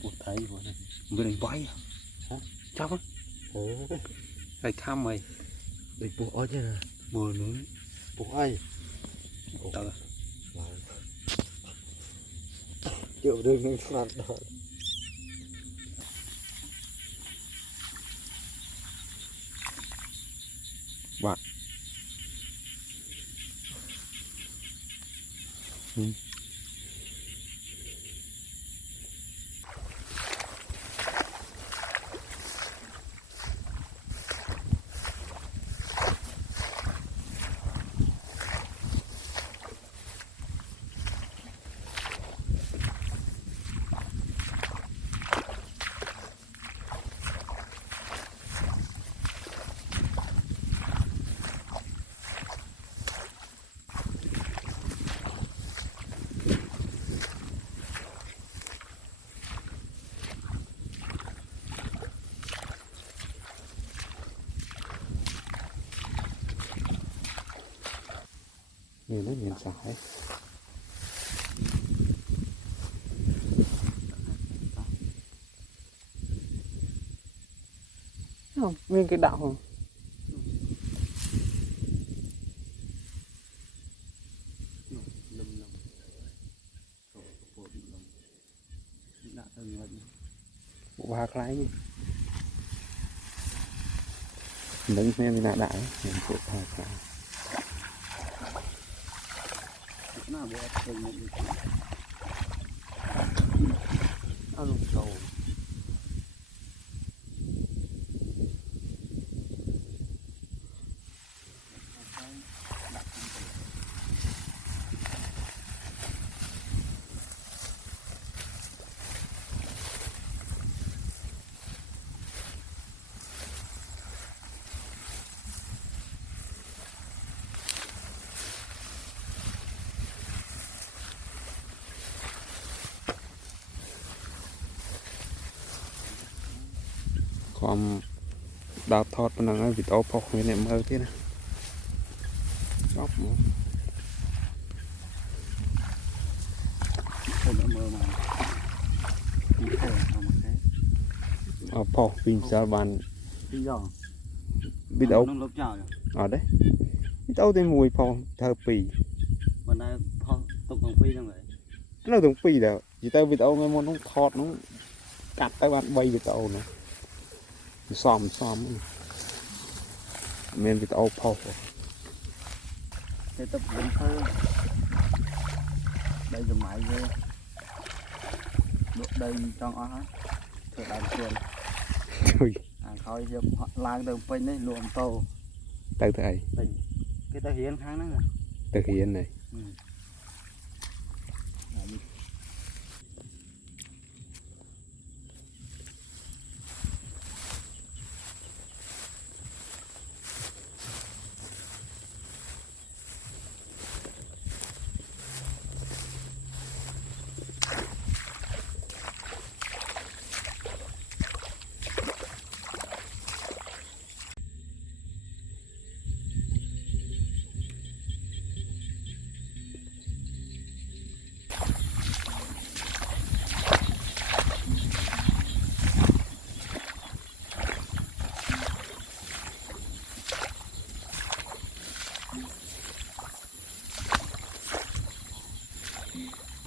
ปวดไทยหัวนั่นเป็นไอ้ใบฮะจับมั้ยไอ้ข้ามไว้ไอ้ปวดอ้อยใช่ไหมบัวนู้นปวดอ้อยต่อเกี่ยวเรื่องนึงขนาดนั้นว่านี่นะเนี่ยสายnguyên cái đạo không qua cái này đứng xem mình đã mình phụ hai cái nó lùng sầuความดาวทอดมันนั่งวิดเอาพอกเนี่ยเมื่อที่นะชอบมั้งคนเอามือมาเอาพอกวิ่งสารบันวิดเอาอ๋อได้วิดเอาได้มวยพอเธอปีวันนั้นพอตกตรงปีจังเลยเราตรงปีแล้วจีเตอร์วิดเอาไงมันต้องทอดต้องกัดไปวันใบวิดเอานะซ้อมเมนวิดเอาพอtập vốn thơ đây giờ máy về đây trong ó thợ làm chuồn khói giờ lang đường pin đấy luồn tô từ thầy cái ta hiến kháng đó từ hiến này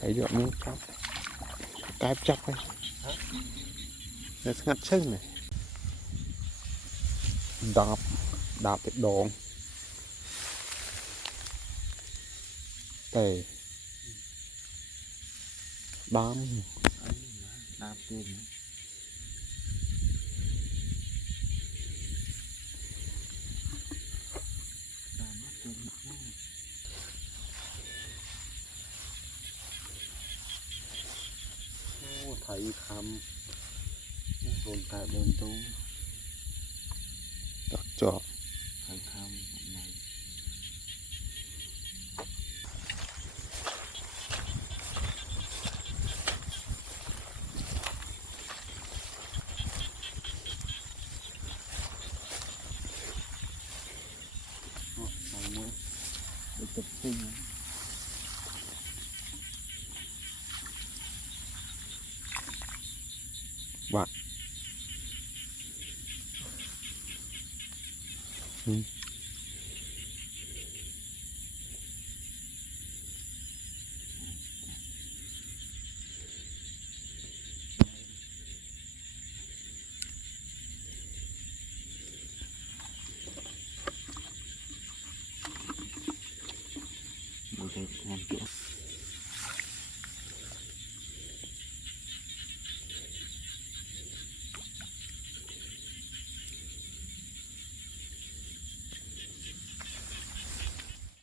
thấy được miếng cáp cái chặt đây nó ngắt chân này đạp cái đòn tề đám tiền thấy khám hồn tại bên tú đặt cho thấy khám này mới để tập trung วัดดูเด็กงานเกี่ยว